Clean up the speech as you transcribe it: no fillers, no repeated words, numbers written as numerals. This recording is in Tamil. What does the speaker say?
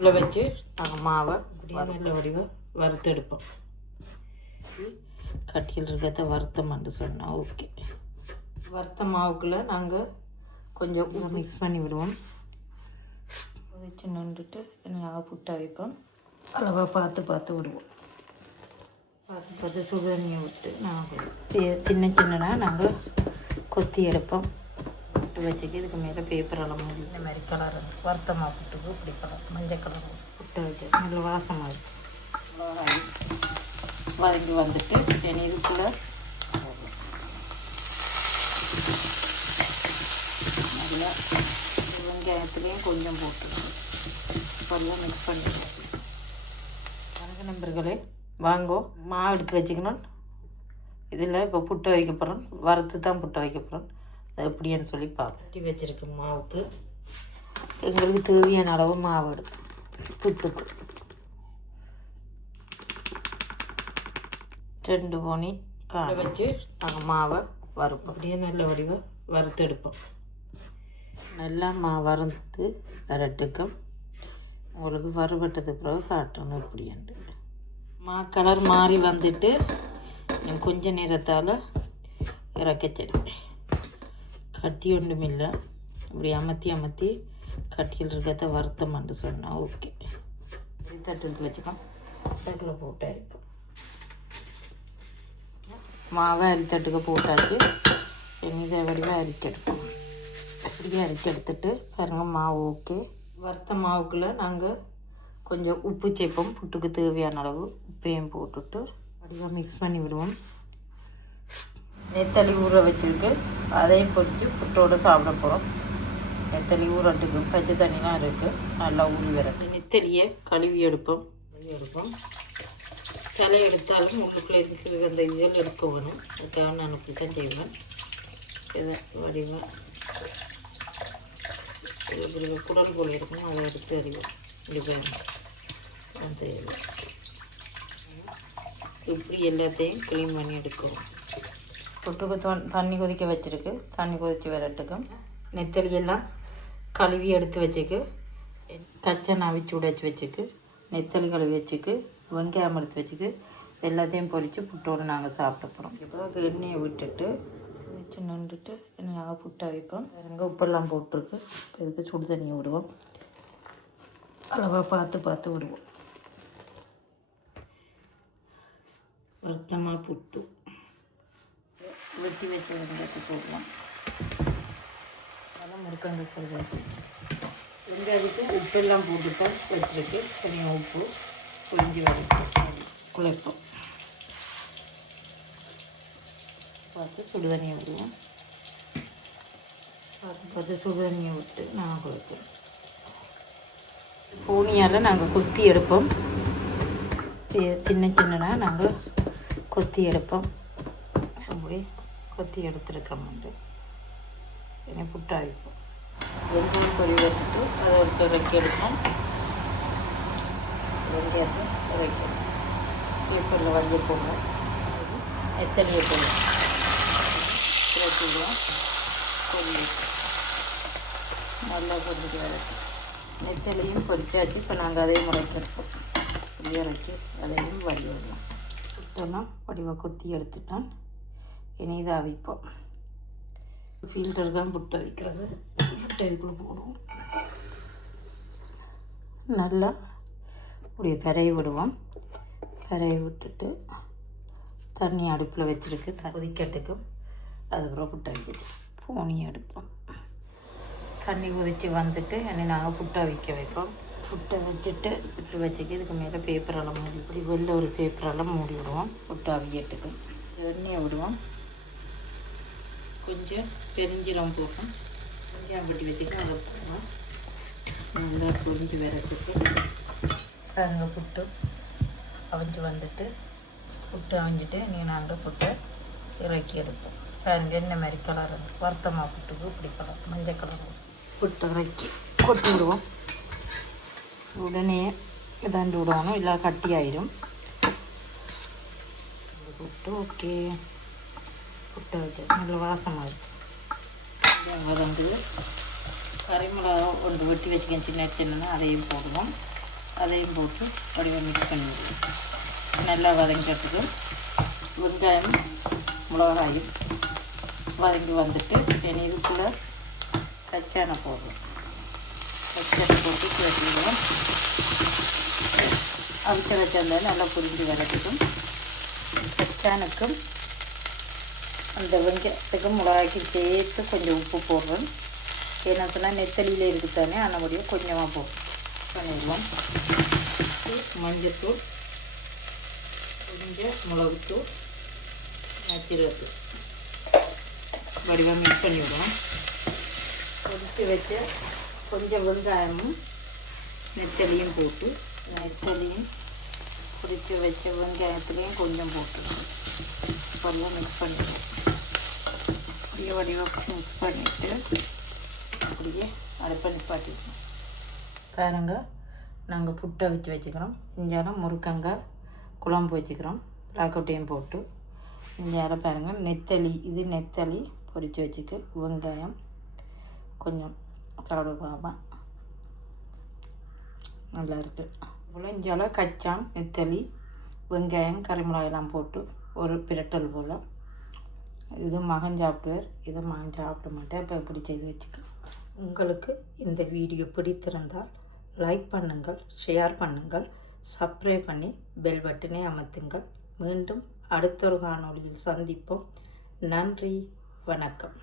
உள்ள வச்சு நாங்கள் மாவை அப்படியே நல்ல வடிவை வறுத்தெடுப்போம். கட்டியில் இருக்கிறத வறுத்தமான்னு சொன்னால் ஓகே. வறுத்த மாவுக்குள்ளே நாங்கள் கொஞ்சம் மிக்ஸ் பண்ணி விடுவோம். வச்சு நின்றுட்டு நாங்கள் புட்டை வைப்போம். அளவாக பார்த்து விடுவோம். பார்த்து சுடுதண்ணியை விட்டு நாங்கள் சின்னதாக நாங்கள் கொத்தி எடுப்போம். புட்டு வச்சுக்கு இதுக்கு மேலே பேப்பர் அளவு இந்த மாதிரி கலர் வறுத்த மாவு புட்டுக்கு இப்படி கலர் மஞ்சள் கலர் புட்டை வச்சு நல்ல வாசமாக இருக்கும். வதங்கி வந்துட்டு இனி இதுக்குள்ள நல்லா வெங்காயத்துலேயும் கொஞ்சம் போட்டுருக்கோம். இப்போல்லாம் மிக்ஸ் பண்ணிடுவோம். வணக்கம் நண்பர்களே, வாங்கோ மாவு எடுத்து வச்சுக்கணும். இதில் இப்போ புட்டை வைக்க போகிறோம். வறுத்து தான் புட்டை வைக்க போகிறோம். அது எப்படின்னு சொல்லி பார்த்து வச்சுருக்கு. மாவுக்கு எங்களுக்கு தேவையான அளவு மாவு எடுக்கும். புட்டுக்கு 2 போனி காலை வச்சு நாங்கள் மாவை வறுப்போம். அப்படியே நல்ல வடிவை வறுத்தெடுப்போம். நல்லா வறுத்து வரட்டுக்கும் உங்களுக்கு வறுபட்டது பிறகு காட்டணும் எப்படின்ட்டு. கலர் மாறி வந்துட்டு கொஞ்ச நேரத்தால் இறக்கச்சடி கட்டி ஒன்றும் இல்லை. இப்படி அமர்த்தி கட்டியில் இருக்கிறத வறுத்தமான்னு சொன்னால் ஓகே. தட்டு எடுத்து வச்சுக்கோம். தட்டில் போட்டு அரைப்போம். மாவை அரித்தட்டுக்கு போட்டாச்சு. இதை வடிவாக அரிச்செடுப்போம். அப்படியே அரிச்செடுத்துட்டு பாருங்க மாவு ஓகே. வறுத்த மாவுக்குள்ளே நாங்கள் கொஞ்சம் உப்பு சேர்ப்போம். புட்டுக்கு தேவையான அளவு உப்பையும் போட்டுட்டு வடிவாக மிக்ஸ் பண்ணி விடுவோம். நெத்தலி ஊற வச்சுருக்கு, அதையும் பொறிச்சு புட்டோடு சாப்பிட போகிறோம். நெத்தலி ஊறட்டுக்கு பச்சை தண்ணிலாம் இருக்குது, நல்லா ஊறி வர நெத்தலியை கழுவி எடுப்போம். தலை எடுத்தாலும் உள்ளுக்குள்ளே இருக்கிற அந்த இதெல்லாம் எடுக்க வேணும். அதுக்காக நான் அப்படி தான் செய்வேன். இதை வடிவாக குடல் போல் இருக்கும், அதை எடுத்து அறிவோம். அந்த இப்படி எல்லாத்தையும் க்ளீன் பண்ணி எடுக்கணும். புட்டுக்கு தண்ணி கொதிக்க வச்சுருக்கு. தண்ணி கொதித்து வரட்டுக்கும் நெத்தலியெல்லாம் கழுவி எடுத்து வச்சுக்கு, கச்சை அவிச்சு உடைச்சி வச்சுக்கு, நெத்தலி கழுவி வச்சுக்கு, வெங்காயம் எடுத்து வச்சுக்கு, எல்லாத்தையும் பொரித்து புட்டோடு நாங்கள் சாப்பிட போகிறோம். இப்போ எண்ணெயை விட்டுட்டு வச்சு நின்றுட்டு நாங்கள் புட்டை வைப்போம். அங்கே உப்பெல்லாம் போட்டிருக்கு. இதுக்கு சுடு தண்ணியை விடுவோம். அளவாக பார்த்து விடுவோம். வறுத்தமாக புட்டு வெட்டி வச்ச வெங்காயத்தை போடலாம். நல்லா முறுக்கங்க போடுறது. வெங்காயத்துக்கு உப்பெல்லாம் போட்டுத்தான் வச்சுருக்கு. கொஞ்சம் உப்பு கொஞ்சம் வரைக்கும் குழைப்போம். பார்த்து சுடுதண்ணியை விடுவோம். பார்த்து சுடுதண்ணியை விட்டு நாங்கள் குழைப்போம். பூனியால் நாங்கள் கொத்தி எடுப்போம். சின்னதாக நாங்கள் கொத்தி எடுப்போம். அப்படி கொத்தி எடுத்துருக்கோம்ட்டு என்னை புட்டா வைப்போம். வெங்காயம் பொறி வச்சுட்டு அதை ஒரு இறக்கி எடுப்போம். வெங்காயத்தை இறக்கி பேப்பரில் வந்து போடுவோம். எத்தனையை போடுவோம் இறக்கிடுவோம். கொல்லி நல்லா கொண்டுட்டு வரைக்கும் நெத்தலையும் பொரிச்சாச்சு. இப்போ நாங்கள் அதையும் முறைக்கெடுப்போம். இறக்கி அதையும் வடி விடலாம். புட்டெல்லாம் வடிவாக கொத்தி எடுத்துட்டோம். இனி இதை அவிப்போம். ஃபில்டர் தான் புட்டை வைக்கிறது. புட்டை இதுக்குள்ளே போடுவோம். நல்லா இப்படி பெரைய விடுவோம். பெரைய விட்டுட்டு தண்ணி அடுப்பில் வச்சுருக்கு. கொதிக்கட்டுக்கும் அதுக்கப்புறம் புட்டை வைக்க பூனி எடுப்போம். தண்ணி கொதித்து வந்துட்டு இனி நாங்கள் புட்டை வைக்க வைப்போம். புட்டை வச்சுட்டு இப்படி வச்சுக்கு இதுக்கு மேலே பேப்பரெல்லாம் மூடி இப்படி வெளில ஒரு பேப்பரெல்லாம் மூடி விடுவோம். புட்டை அவியட்டுக்கு எண்ணெயை விடுவோம். கொஞ்சம் பெருஞ்சீரம் போகும். கொஞ்சம் பட்டி வச்சுட்டு அதை போடுவோம். நல்லா பொரிஞ்சு வரத்துக்கு பாருங்க புட்டு அவிஞ்சு வந்துட்டு புட்டு அவிஞ்சிட்டு நீங்கள் நாங்கள் புட்டை இறக்கி எடுப்போம். பாருங்க இந்த மாதிரி கலர் வறுத்தமாக புட்டுக்கு இப்படி கலர் மஞ்சள் கலர் புட்டை இறக்கி கொட்டி விடுவோம். உடனே இதாண்டு விடணும், இல்லை கட்டி ஆயிடும். புட்டு ஓகே. புட்டை வச்சு நல்ல வாசமாக இருக்கும். வந்து கறிமிளகா ஒன்று வெட்டி வச்சுக்கேன் சின்ன சின்னதாக, அதையும் போடுவோம். அதையும் போட்டு வடிவம் மிக்ஸ் பண்ணி விடுவோம். நல்லா வதங்கிறதுக்கு வெங்காயம் மிளகாயும் வதங்கி வந்துட்டு இனி இதுக்குள்ளே கச்சானை போடுறோம். கச்சானை போட்டு சேர்த்துடுவோம். அவிச்ச வச்சிருந்தால் நல்லா புரிஞ்சு வரதுக்கும் கச்சானுக்கும் அந்த வெங்காயத்துக்கும் மிளகாய்க்கும் சேர்த்து கொஞ்சம் உப்பு போடுறோம். ஏன்னா சொன்னால் நெத்தலியில் இருக்குதானே அன்னபடியும் கொஞ்சமாக போட்டு பண்ணிடுவோம். மஞ்சத்தூள், கொஞ்சம் மிளகுத்தூள், நச்சீரகத்தூள் வடிவாக மிக்ஸ் பண்ணி விடுவோம். கொதித்து வச்ச கொஞ்சம் வெங்காயமும் நெத்தலியும் போட்டு நெத்தலியும் பொரித்து வச்ச வெங்காயத்துலேயும் கொஞ்சம் போட்டு வடிவாக மிக்ஸ் பண்ணிடுவோம். அப்படியே வடிவாக மிக்ஸ் பண்ணிவிட்டு அப்படியே அடுப்பை நிப்பாட்டிக்கணும். பாருங்க, நாங்கள் புட்டை வச்சுக்கிறோம். இஞ்சாலும் முருக்கங்காய் குழம்பு வச்சுக்கிறோம். ராக்கொட்டையும் போட்டு இஞ்சால பாருங்கள் நெத்தலி, இது நெத்தலி பொரித்து வச்சுக்கு வெங்காயம் கொஞ்சம் சாப்பிட பார்ப்பேன். நல்லாயிருக்கு. அவ்வளோ இஞ்சால கச்சான் நெத்தலி வெங்காயம் கறி மிளகாயெல்லாம் போட்டு ஒரு பிரட்டல் போல். இது மகன் சாப்பிடுவார், இதை மகன் சாப்பிட மாட்டேன். இப்போ எப்படி செய்து வச்சுக்கலாம். உங்களுக்கு இந்த வீடியோ பிடித்திருந்தால் லைக் பண்ணுங்கள், ஷேர் பண்ணுங்கள், சப்ஸ்கிரைப் பண்ணி பெல் பட்டனை அமர்த்துங்கள். மீண்டும் அடுத்த ஒரு காணொளியில் சந்திப்போம். நன்றி, வணக்கம்.